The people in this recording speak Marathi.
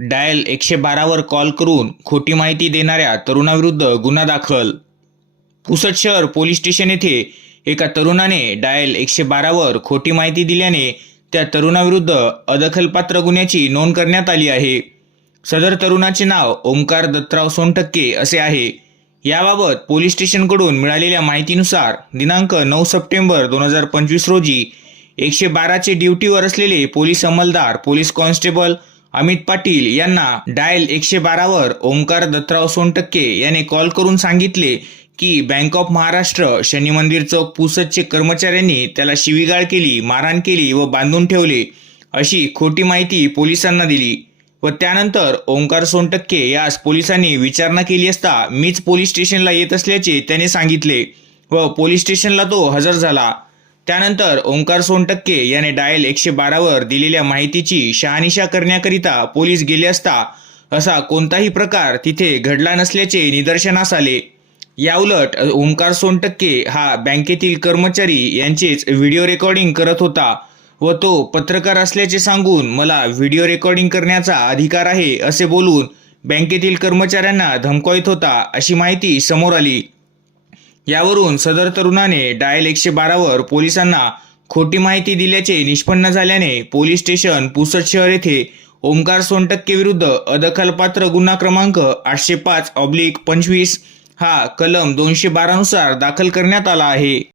डायल एकशे बारावर कॉल करून खोटी माहिती देणाऱ्या तरुणाविरुद्ध गुन्हा दाखल. पुसद शहर पोलीस स्टेशन येथे एका तरुणाने डायल एकशे बारावर खोटी माहिती दिल्याने त्या तरुणाविरुद्ध अदखलपात्र गुन्ह्याची नोंद करण्यात आली आहे. सदर तरुणाचे नाव ओंकार दत्तराव सोनटक्के असे आहे. याबाबत पोलीस स्टेशनकडून मिळालेल्या माहितीनुसार दिनांक नऊ सप्टेंबर दोन हजार पंचवीस रोजी एकशे बाराचे ड्युटीवर असलेले पोलीस अंमलदार पोलीस कॉन्स्टेबल अमित पाटील यांना डायल एकशे बारावर ओंकार दत्तराव सोनटक्के याने कॉल करून सांगितले की बँक ऑफ महाराष्ट्र शनी मंदिर चौक पुसदचे कर्मचाऱ्यांनी त्याला शिवीगाळ केली मारहाण केली व बांधून ठेवले अशी खोटी माहिती पोलिसांना दिली व त्यानंतर ओंकार सोनटक्के यास पोलिसांनी विचारणा केली असता मीच पोलीस स्टेशनला येत असल्याचे त्याने सांगितले व पोलीस स्टेशनला तो हजर झाला. त्यानंतर ओंकार सोनटक्के याने डायल एकशे बारावर दिलेल्या माहितीची शहानिशा करण्याकरिता पोलीस गेले असता असा कोणताही प्रकार तिथे घडला नसल्याचे निदर्शनास आले. याउलट ओंकार सोनटक्के हा बँकेतील कर्मचारी यांचेच व्हिडिओ रेकॉर्डिंग करत होता व तो पत्रकार असल्याचे सांगून मला व्हिडिओ रेकॉर्डिंग करण्याचा अधिकार आहे असे बोलून बँकेतील कर्मचाऱ्यांना धमकावित होता अशी माहिती समोर आली. यावरून सदर तरुणाने डायल एकशे बारावर पोलिसांना खोटी माहिती दिल्याचे निष्पन्न झाल्याने पोलीस स्टेशन पुसद शहर येथे ओमकार सोनटक्के विरुद्ध अदखलपात्र गुन्हा क्रमांक आठशे पाच ऑब्लिक पंचवीस हा कलम दोनशे बारानुसार दाखल करण्यात आला आहे.